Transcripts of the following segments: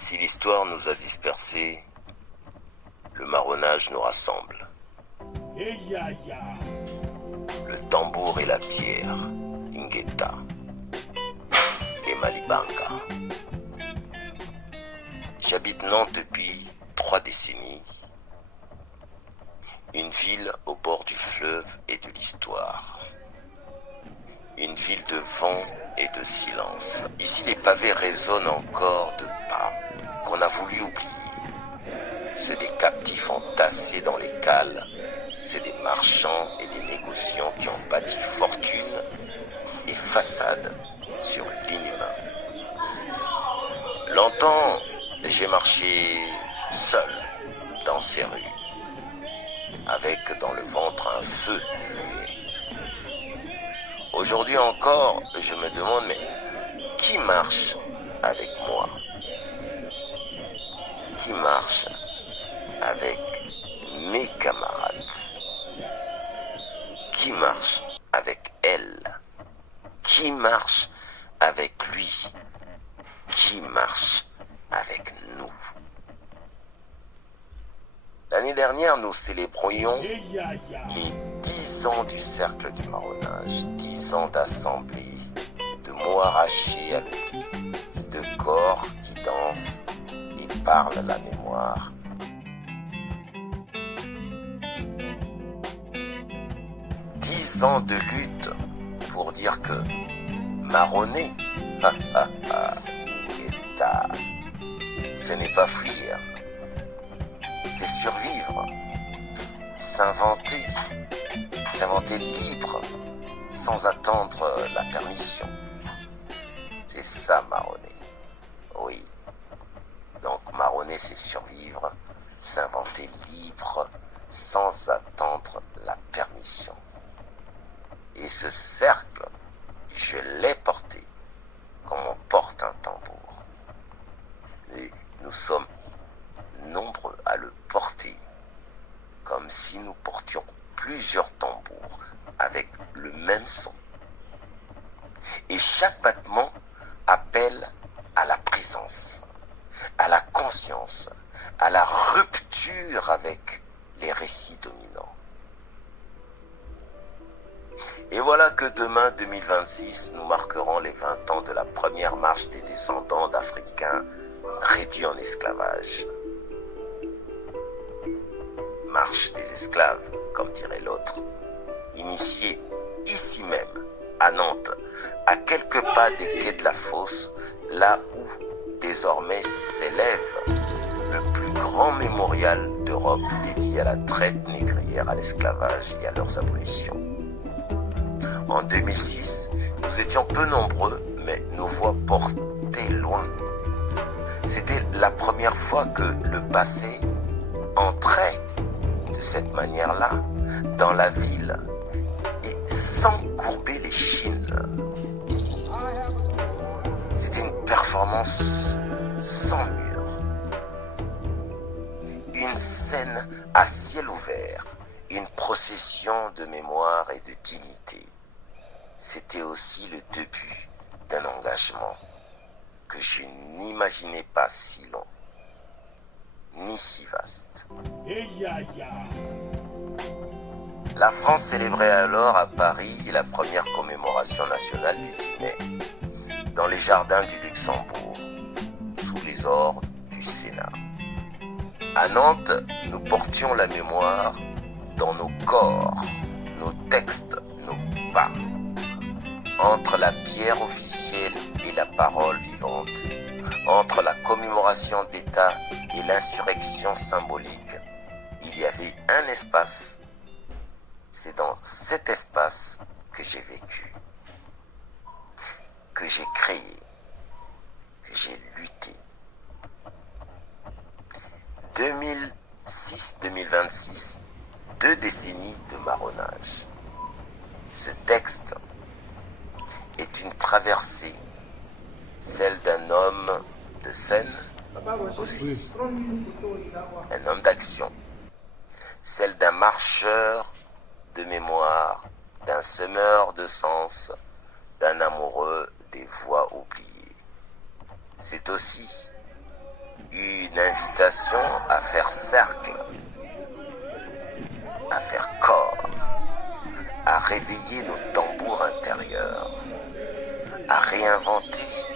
Si l'histoire nous a dispersés, le marronnage nous rassemble. Le tambour et la pierre, Ingeta, les Malibanga. J'habite Nantes depuis 3 décennies. Une ville au bord du fleuve et de l'histoire. Une ville de vent et de silence. Ici, les pavés résonnent encore de pas qu'on a voulu oublier. Ceux des captifs entassés dans les cales, ceux des marchands et des négociants qui ont bâti fortune et façade sur l'inhumain. Longtemps, j'ai marché seul dans ces rues, avec dans le ventre un feu muet. Aujourd'hui encore, je me demande, mais qui marche avec moi? Qui marche avec mes camarades? Qui marche avec elle? Qui marche avec lui? Qui marche avec nous? L'année dernière, nous célébrions les 10 ans du cercle du marronnage, 10 ans d'assemblée, de mots arrachés à l'oubli, de corps qui dansent et parlent la mémoire. 10 ans de lutte pour dire que marronner, Ingeta, ce n'est pas fuir, c'est survivre, s'inventer libre, sans attendre la permission. C'est ça, marronner. Oui. Donc, marronner, c'est survivre, s'inventer libre, sans attendre la permission. Et ce cercle, je l'ai porté comme on porte un tambour. Et nous sommes nombreux à le porter comme si nous portions plusieurs tambours avec le même son. Et chaque battement appelle à la présence, à la conscience, à la rupture avec les récits dominants. Et voilà que demain, 2026, nous marquerons les 20 ans de la première marche des descendants d'Africains réduits en esclavage. Marche des esclaves, comme dirait l'autre, initiée ici même, à Nantes, à quelques pas des quais de la Fosse, là où désormais s'élève le plus grand mémorial d'Europe dédié à la traite négrière, à l'esclavage et à leurs abolitions. En 2006, nous étions peu nombreux, mais nos voix portaient loin. C'était la première fois que le passé entrait de cette manière-là dans la ville et sans courber les chines. C'était une performance sans mur. Une scène à ciel ouvert, une procession de mémoire et de dignité. C'était aussi le début d'un engagement que je n'imaginais pas si long, ni si vaste. La France célébrait alors à Paris la première commémoration nationale du dîner, dans les jardins du Luxembourg, sous les ordres du Sénat. À Nantes, nous portions la mémoire dans nos corps, nos textes, nos pas. Entre la pierre officielle et la parole vivante, entre la commémoration d'État et l'insurrection symbolique, il y avait un espace. C'est dans cet espace que j'ai vécu, que j'ai créé, que j'ai lutté. 2006-2026, 2 décennies de marronnage. Ce texte est une traversée, celle d'un homme de scène, aussi un homme d'action, celle d'un marcheur de mémoire, d'un semeur de sens, d'un amoureux des voix oubliées. C'est aussi une invitation à faire cercle, à faire corps, à réveiller nos tambours intérieurs, à réinventer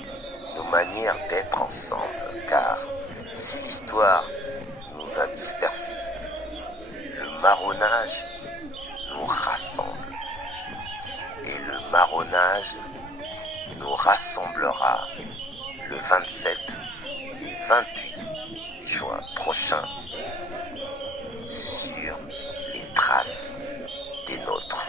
nos manières d'être ensemble, car si l'histoire nous a dispersés, le marronnage nous rassemble et le marronnage nous rassemblera le 27 et 28 juin prochain sur les traces des nôtres.